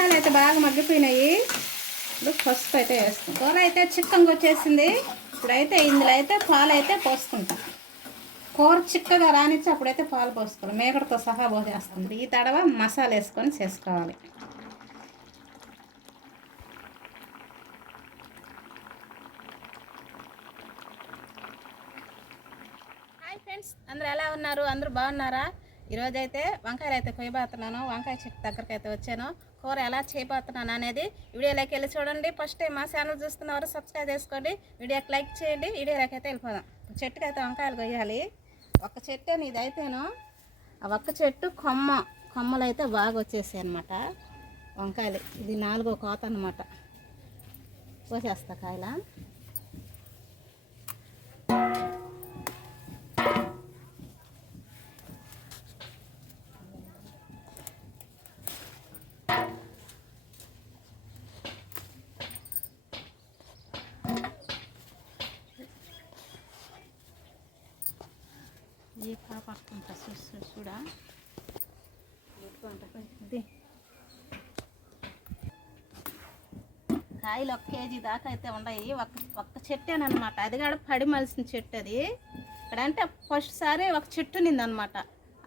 వంకాయలు అయితే బాగా మగ్గిపోయినాయి. ఇప్పుడు పసుపు అయితే వేస్తాం. కూర అయితే చిక్కంగా వచ్చేసింది. ఇప్పుడైతే ఇందులో అయితే పాలు అయితే పోసుకుంటాం. కూర చిక్కగా రానిచ్చి అప్పుడైతే పాలు పోసుకోవాలి మేకడతో సహా పోసేస్తుంది ఈ తడవ మసాలా వేసుకొని చేసుకోవాలి. హాయ్ ఫ్రెండ్స్ అందరు ఎలా ఉన్నారు? అందరూ బాగున్నారా? ఈరోజు అయితే వంకాయలు అయితే కొయ్యబోతున్నాను. వంకాయ చెట్టు దగ్గరికి అయితే వచ్చాను. కూర ఎలా చేయబోతున్నాను అనేది వీడియోలోకి వెళ్ళి చూడండి. ఫస్ట్ టైం మా ఛానల్ చూస్తున్నవారు సబ్స్క్రైబ్ చేసుకోండి. వీడియోకి లైక్ చేయండి. వీడియోలోకి అయితే వెళ్ళిపోదాం. చెట్టుకి అయితే వంకాయలు కొయ్యాలి. ఒక్క చెట్టు అని అయితేను ఆ ఒక్క చెట్టు కొమ్మ కొమ్మలు అయితే బాగా వచ్చేసాయి అనమాట వంకాయలు. ఇది నాలుగో కోత అనమాట కోసేస్తా కాయల? ఈ కాపాడుకుంటా చూసు చూడా కాయలు ఒక కేజీ దాకా అయితే ఉన్నాయి. ఒక్క ఒక్క చెట్టేనమాట అది కూడా పడి మలిసిన చెట్టు అది. ఇక్కడ అంటే ఫస్ట్ సారి ఒక చెట్టు నిందనమాట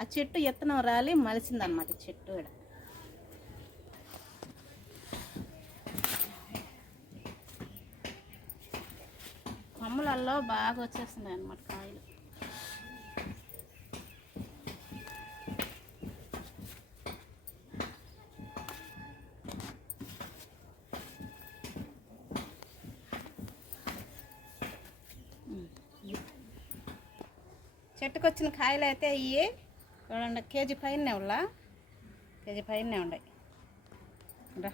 ఆ చెట్టు ఎత్తనం రాలి మలిసిందనమాట చెట్టు ఈడ. కొమ్మలల్లో బాగా వచ్చేస్తున్నాయి అన్నమాట కాయలు. చెట్టుకు వచ్చిన కాయలు అయితే ఇవి చూడండి కేజీ పైన ఉల్లా. కేజీ పైన ఉన్నాయి రా.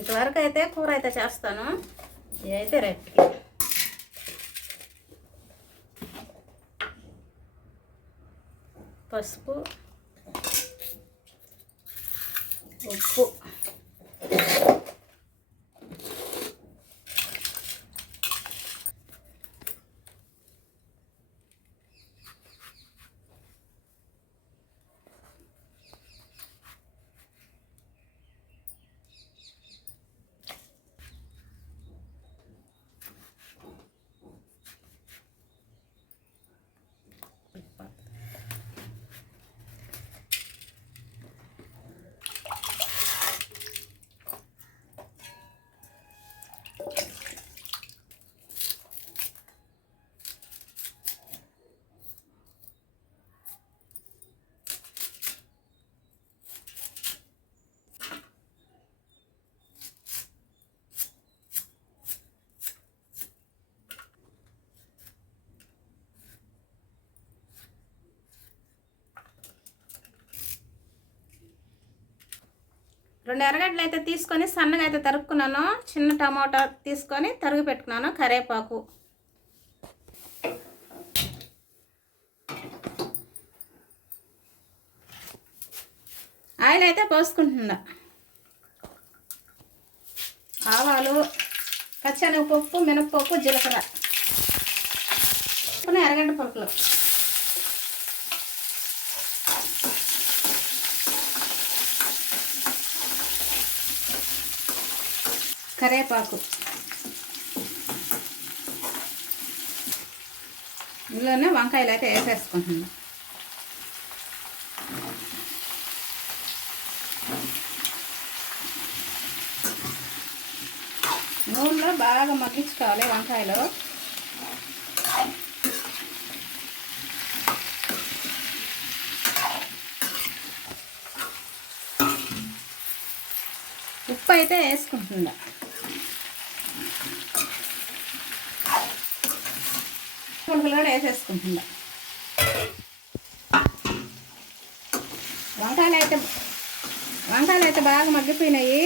ఇంతవరకు అయితే కూర అయితే చేస్తాను. ఇవి అయితే రేపు పసుపు ఉప్పు. రెండు ఎర్రగడ్డలు అయితే తీసుకొని సన్నగా అయితే తరుక్కున్నాను. చిన్న టమాటా తీసుకొని తరుగు పెట్టుకున్నాను కరేపాకు. ఆయిల్ అయితే పోసుకుంటున్నా. ఆవాలు పచ్చనగపప్పు మినప్పప్పు జీలకర్ర. ఎర్రగడ్డ పలుకులు. కరేపాకు. ఇందులోనే వంకాయలు అయితే వేసేసుకుంటున్నాం. నూనెలో బాగా మగ్గించుకోవాలి వంకాయలు. ఉప్పు అయితే వేసుకుంటుందా పులుపులు కూడా వేసేసుకుంటుందా వంకాయలు అయితే వంకాయలు అయితే బాగా మగ్గిపోయినాయి.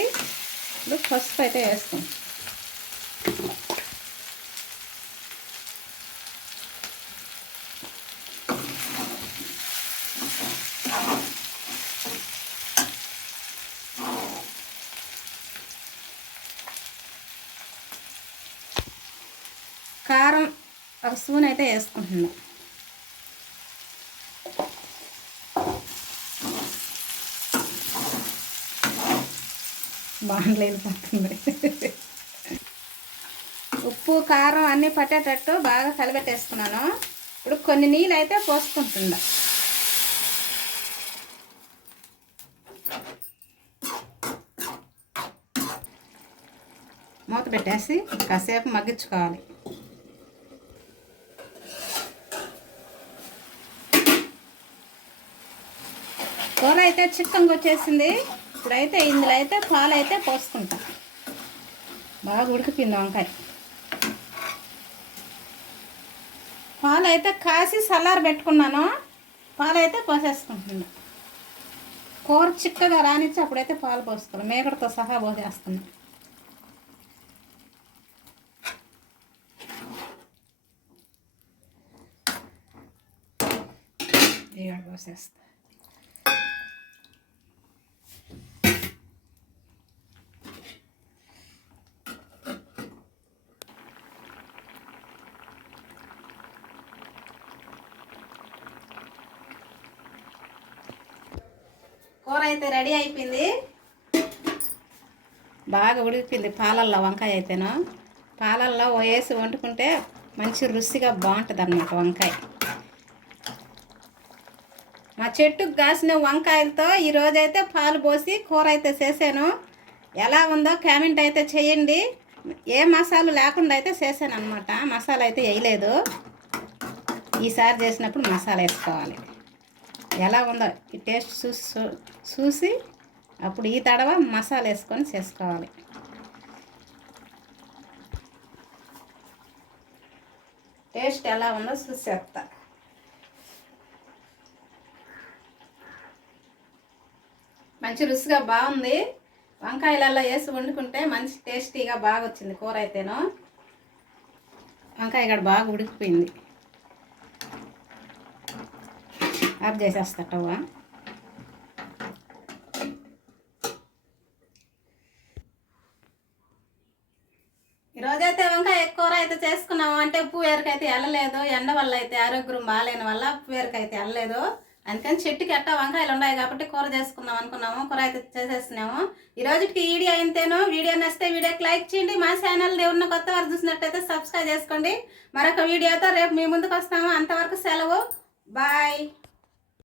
ఇప్పుడు పసుపు అయితే వేసుకుంటాం ఒక స్పూన్ అయితే వేసుకుంటున్నాం. బాగలేదు వెళ్ళిపోతుంది ఉప్పు కారం అన్నీ పట్టేటట్టు బాగా కలిపెట్టేసుకున్నాను ఇప్పుడు కొన్ని నీళ్ళు అయితే పోసుకుంటున్నా. మూత పెట్టేసి కాసేపు మగ్గించుకోవాలి. కూర అయితే చిక్కంగా వచ్చేసింది. ఇప్పుడైతే ఇందులో అయితే పాలు అయితే పోసుకుంటాం. బాగా ఉడికిపోయింది వంకాయ. పాలు అయితే కాసి సల్లార పెట్టుకున్నాను. పాలు అయితే పోసేసుకుంటున్నాను. కూర చిక్కగా రానిచ్చి అప్పుడైతే పాలు పోసుకున్నాను మేకడతో సహా పోసేస్తున్నాం. పోసేస్తాను కూర అయితే రెడీ అయిపోయింది. బాగా ఉడికిపోయింది పాలల్లో వంకాయ అయితేను? పాలల్లో వేసి వండుకుంటే మంచి రుచిగా బాగుంటుంది అన్నమాట వంకాయ. మా చెట్టుకు కాసిన వంకాయలతో ఈరోజైతే పాలు పోసి కూర అయితే చేశాను. ఎలా ఉందో కామెంట్ అయితే చేయండి. ఏ మసాలు లేకుండా అయితే చేశాను అనమాట మసాలా అయితే వేయలేదు. ఈసారి చేసినప్పుడు మసాలా వేసుకోవాలి ఎలా ఉందో ఈ టేస్ట్ చూసి చూ- చూసి అప్పుడు ఈ తడవ మసాలా వేసుకొని చేసుకోవాలి. టేస్ట్ ఎలా ఉందో చూసి చెప్తా మంచి రుచిగా బాగుంది. వంకాయలలో వేసి వండుకుంటే మంచి టేస్టీగా బాగా వచ్చింది కూర అయితేనో. వంకాయ ఇక్కడ బాగా ఉడికిపోయింది. ఆఫ్ చేసేస్తటవా ఈరోజైతే వంకాయ కూర అయితే చేసుకున్నాము. అంటే ఉప్పు వేరకైతే వెళ్ళలేదు. ఎండ వల్ల అయితే ఆరోగ్యం బాగాలేని వల్ల ఉప్పు వేరకైతే వెళ్ళలేదు. అందుకని చెట్టుకి ఎట్టా వంకాయలు ఉన్నాయి కాబట్టి కూర చేసుకుందాం అనుకున్నాము. కూర అయితే చేసేస్తున్నాము. ఈ రోజుకి వీడియో అయితేను వీడియో నచ్చితే వీడియోకి లైక్ చేయండి. మా ఛానల్ దేవున్న కొత్త వారు చూసినట్టయితే సబ్స్క్రైబ్ చేసుకోండి. మరొక వీడియోతో రేపు మీ ముందుకు వస్తాము. అంతవరకు సెలవు. బాయ్.